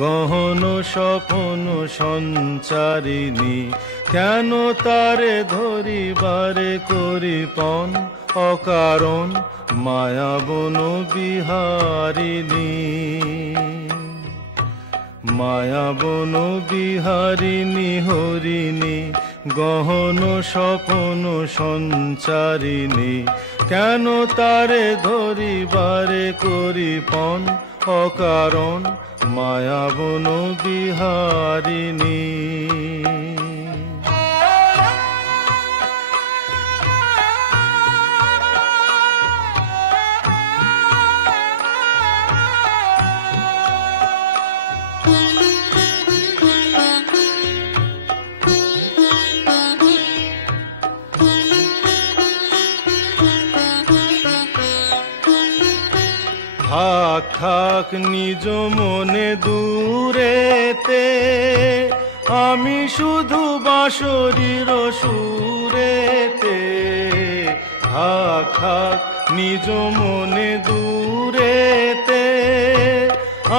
গহন স্বপন সঞ্চারিণী, কেন তারে ধরিবারে করিপন অকারণ মায়াবন বিহারিণী। মায়াবন বিহারিণী হরিণী, গহন স্বপন সঞ্চারিণী, কেন তারে ধরিবারে করিপন অকারণ মায়াবন বিহারিণী। থাক থাক নিজ মনে দূরেতে, আমি শুধু বাঁশরীর সুরেতে। থাক থাক নিজ মনে দূরেতে,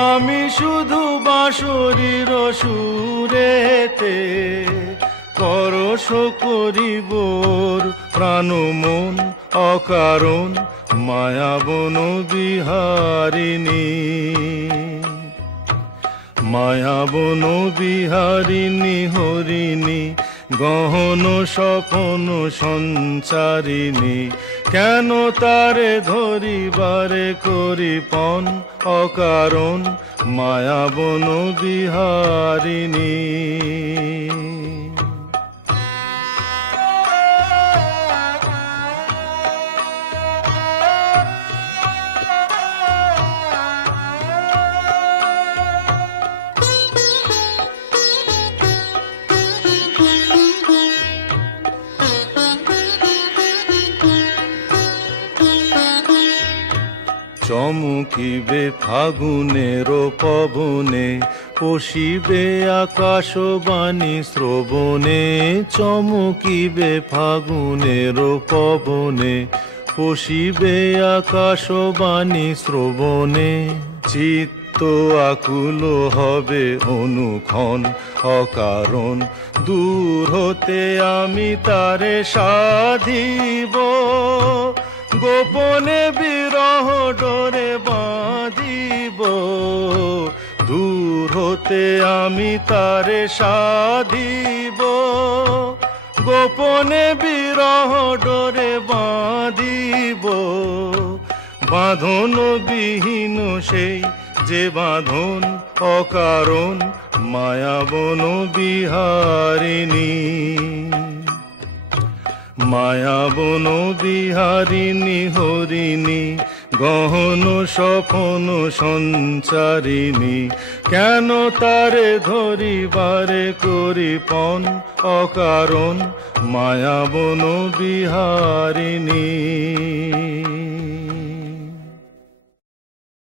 আমি শুধু বাঁশরীর সুরেতে। পরশ করিবোর প্রাণ মন অকারণ মায়াবন বিহারিণী। মায়াবন বিহারিণী হরিণী, গহন স্বপন সঞ্চারিণী, কেন তারে ধরিবারে করিপন অকারণ মায়াবন বিহারিণী। চমকিবে ফাগুনের পবনে, পশিবে আকাশবাণী শ্রবণে। চমকিবে ফাগুনের পবনে, পশিবে আকাশবাণী শ্রবণে। চিত্ত আকুল হবে অনুক্ষণ অকারণ, দূর হতে আমি তারে সাধিব। গোপনে বিরহ ডোরে বাঁধিব, দূর হতে আমি তারে সাধিব। গোপনে বিরহ ডোরে বাঁধিব। বাঁধন বিহীন সেই যে বাঁধন অকারণ মায়াবন বিহারিণী। মায়াবন বিহারিণী হরিণী, গহন স্বপন সঞ্চারিণী, কেন তারে ধরিবারে করিপন অকারণ মায়াবন বিহারিণী।